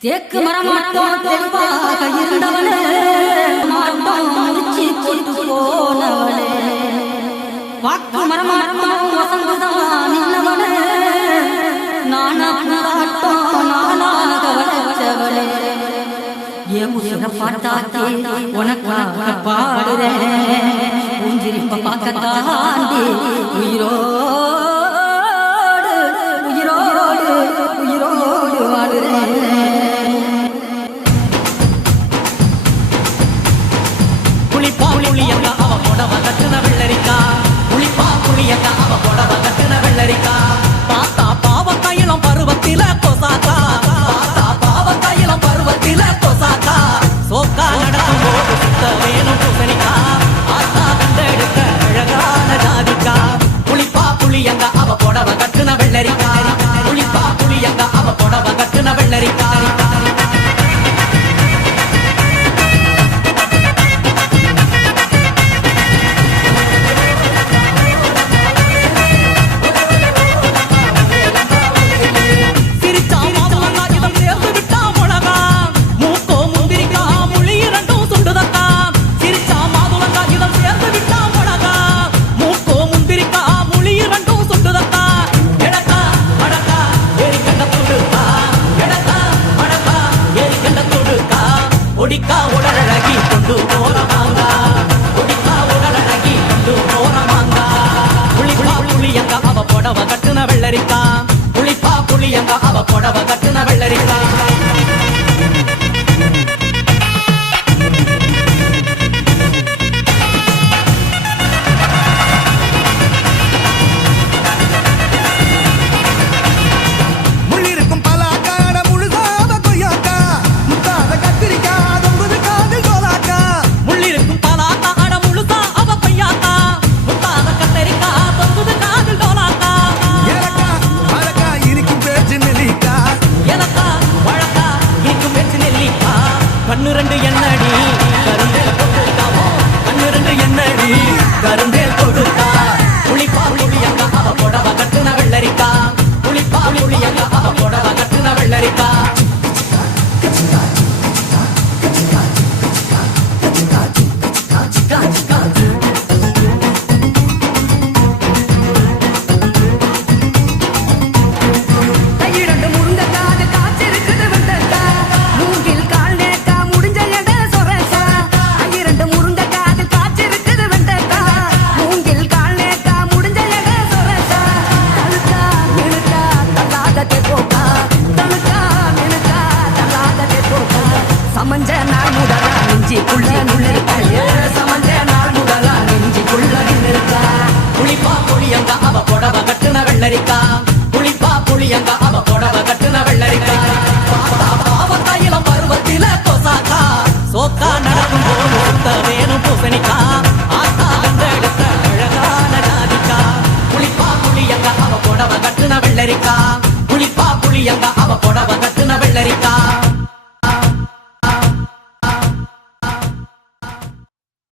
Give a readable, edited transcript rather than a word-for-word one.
தேக்கு மரமாட்டோம் தெளிவாக இருந்தவனே மாட்டோம் முடிச்சு கொண்டு போனவனே வாக்கு மரமாட்டோம் வசந்ததான் நின்றவனே நானாட்டோம் நானாக வளர்ச்சவனே ஏமுசிற பாட்டாக்கே உனக்காக பாடுறேன் பூஞ்சிரிப்ப பார்க்கத்தாண்டி உயிரோடு உயிரோடு உயிரோடு வாடுறேன் புளியங்க அவ புடவ கட்டுன வெள்ளரிக்கா புளிப்பா புளியங்க அவ புடவ கட்டுன வெள்ளரிக்கா பாத்தா பாவக்காயிலம் பருவத்தில கொசாக்கா பாத்தா பாவக்காயிலம் பருவத்தில கொசாக்கா சோக்கா நடக்கும் போது சுத்த வேணும் பூசணிக்கா ஆத்தா கண்டெடுக்க அழகான ஜாதிக்கா புளிப்பா புளியங்க அவ புடவ கட்டுன வெள்ளரிக்கா புளிப்பா புளியங்க அவ புடவ கட்டுன வெள்ளரிக்கா ஒடிக்கா உடலழகி கொண்டு போறமாங்க ஒடிக்கா உடலழகி கொண்டு போறமாங்க புளிப்பா புளியங்க அவ புடவ கட்டுன வெள்ளரிக்கா புளிப்பா புளியங்க அவ புடவ கட்டுன வெள்ளரிக்கா கண்ணுரண்டு என்னடி கருந்தேல் கொடுத்தாவோ கண்ணுரண்டு என்னடி கருந்தேல் கொடுத்தா புளிப்பா புளியங்க அவ புடவ கட்டுன வெள்ளரிக்கா புளிப்பா புளியங்க அவ புடவ கட்டுன வெள்ளரிக்கா சமஞ்ச நாள் முதலா நெஞ்சிக்குள்ள சமஞ்ச நாள் முதலா நெஞ்சிக்குள்ள புளிப்பா புளியங்க அவ புடவ கட்டுன வெள்ளரிக்கா புளிப்பா புளியங்க அவ புடவ கட்டுன வெள்ளரிக்கா பாத்தா பாவக்காயிலம் பருவத்தில கொசாக்கா சோக்கா நடக்கும் போது சுத்த வேணும் பூசணிக்கா ஆத்தா கண்டெடுத்த அழகான ஜாதிக்கா புளிப்பா புளியங்க அவ புடவ கட்டுன வெள்ளரிக்கா புளிப்பா புளியங்க